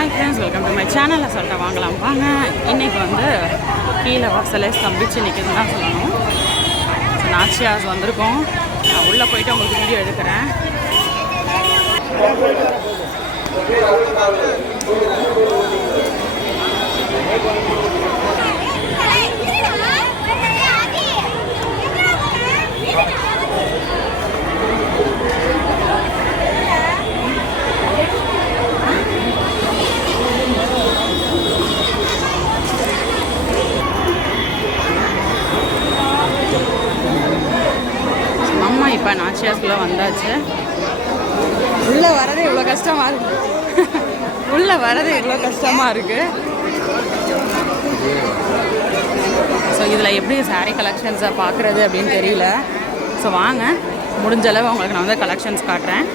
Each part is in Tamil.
Hi friends, welcome to my சேனலில் சொல்லிட்டு வாங்கலாம் வாங்க. இன்றைக்கி வந்து கீழே வாசலே ஸ்தம்பிச்சு நிற்கிதுன்னு தான் சொல்லணும். நாச்சியாஸ் வந்திருக்கோம். நான் உள்ளே போயிட்டு உங்களுக்கு வீடியோ எடுக்கிறேன். இப்போ நாச்சியாஸ்குள்ளே வந்தாச்சு. உள்ளே வரதே இவ்வளோ கஷ்டமாக இருக்குது. உள்ளே வரதே இவ்வளோ கஷ்டமாக இருக்குது. ஸோ இதில் எப்படி சாரீ கலெக்ஷன்ஸை பார்க்குறது அப்படின்னு தெரியல. ஸோ வாங்க, முடிஞ்ச அளவு உங்களுக்கு நான் வந்து கலெக்ஷன்ஸ் காட்டுறேன்.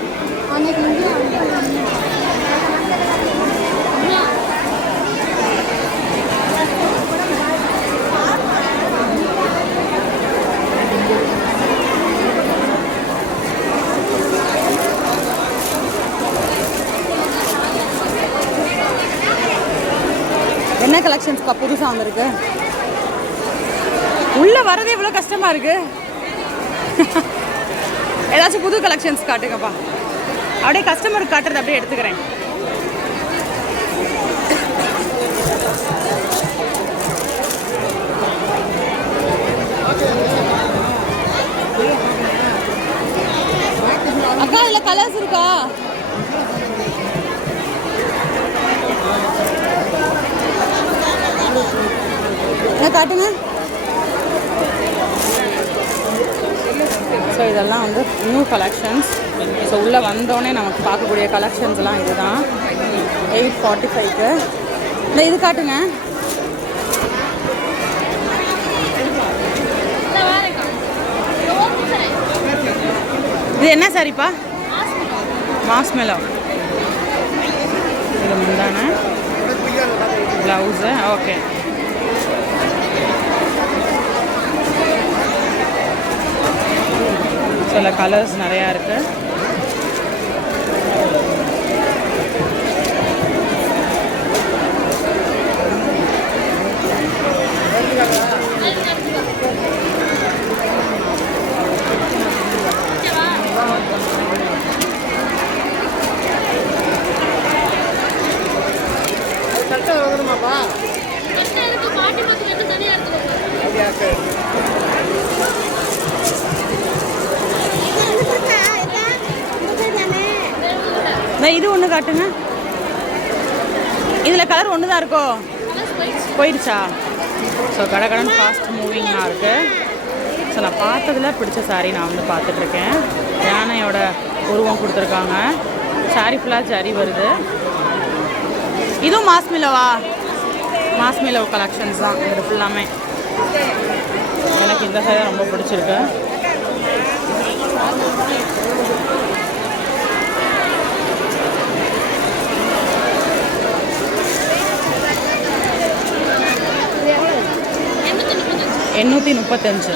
என்ன கலெக்ஷன்ஸ்க்கா புதுசாக வந்திருக்கு? உள்ளே வரதே இவ்வளோ கஷ்டமாக இருக்குது. ஏதாச்சும் புது கலெக்ஷன்ஸ் காட்டுங்கப்பா. அப்படியே கஸ்டமருக்கு காட்டுறது அப்படியே எடுத்துக்கிறேன். அக்கா இதில் கலர்ஸ் இருக்கா? காட்டுங்க. ஸோ இதெல்லாம் வந்து நியூ கலெக்ஷன்ஸ். ஸோ உள்ளே வந்தோடனே நமக்கு பார்க்கக்கூடிய கலெக்ஷன்ஸ்லாம் இதுதான். 845க்கு இந்த இது காட்டுங்க. இது என்ன சாரிப்பா? மாஸ்மெலோ. இது முந்தான ப்ளவுஸு. ஓகே, சில கலர்ஸ் நிறையா இருக்குது. இது ஒன்று காட்டுங்க. இதில் கலர் ஒன்று தான் இருக்கோ? போயிடுச்சா? ஸோ கடன் ஃபாஸ்ட் மூவிங்காக இருக்குது. ஸோ நான் பார்த்ததில் பிடிச்ச சாரீ நான் வந்து பார்த்துட்ருக்கேன். யானையோட உருவம் கொடுத்துருக்காங்க. சாரீ ஃபுல்லாக ஜரி வருது. இதுவும் மாஸ்மிலோவா? மாஸ்மிலோ கலெக்ஷன்ஸ் தான் இது ஃபுல்லாமே. எனக்கு இந்த சாரீ தான் ரொம்ப பிடிச்சிருக்கு. $835.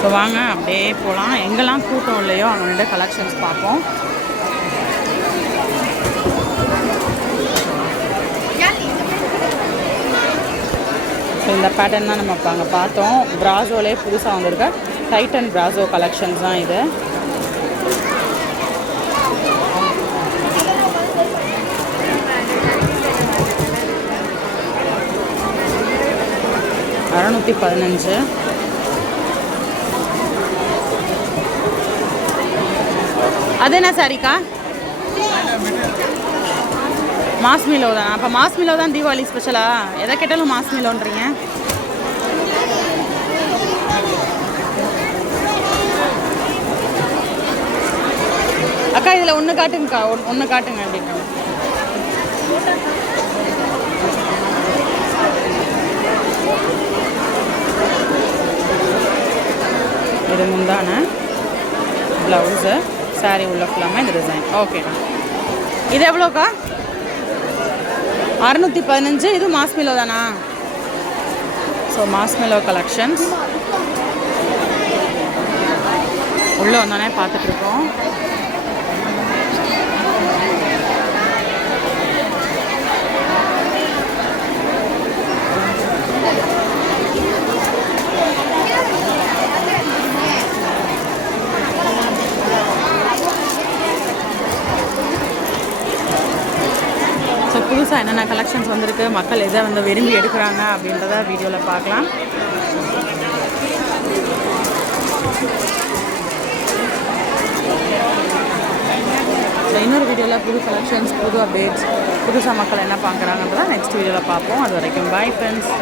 ஸோ வாங்க அப்படியே போகலாம். எங்கெல்லாம் கூட்டம் இல்லையோ அங்கே கலெக்ஷன்ஸ் பார்ப்போம். ஸோ இந்த பேட்டர்ன் தான் நம்ம இப்போ அங்கே பார்த்தோம். ப்ராசோலே புதுசாக வந்திருக்க டைட்டன் ப்ராசோ கலெக்ஷன்ஸ் தான் இது. $615. அது என்ன சாரிக்கா? மாஸ்மிலோ தான். அப்போ மாஸ்மிலோ தான் தீபாவளி ஸ்பெஷலா? எதை கேட்டாலும் மாஸ்மிலோன்றீங்க. அக்கா இதில் ஒன்று காட்டுங்கக்கா, ஒன்று காட்டுங்க அப்படின்னா. இது முந்தான ப்ளவுஸு, சாரீ உள்ள ஃபுல்லாமல் இந்த டிசைன். ஓகேண்ணா. இது எவ்வளோக்கா? 615. இது மாஸ்மிலோ தானா? ஸோ மாஸ்மெலோ கலெக்ஷன்ஸ் உள்ளே வந்தோடனே பார்த்துட்ருக்கோம். ஸோ புதுசாக என்னென்ன கலெக்ஷன்ஸ் வந்திருக்கு, மக்கள் எதை வந்து விரும்பி எடுக்கிறாங்க அப்படின்றத வீடியோவில் பார்க்கலாம். ஸோ இன்னொரு வீடியோவில் புது கலெக்ஷன்ஸ், புது அப்டேட்ஸ், புதுசாக மக்கள் என்ன பார்க்குறாங்கன்றத நெக்ஸ்ட் வீடியோவில் பார்ப்போம். அது வரைக்கும் பாய் ஃப்ரெண்ட்ஸ்.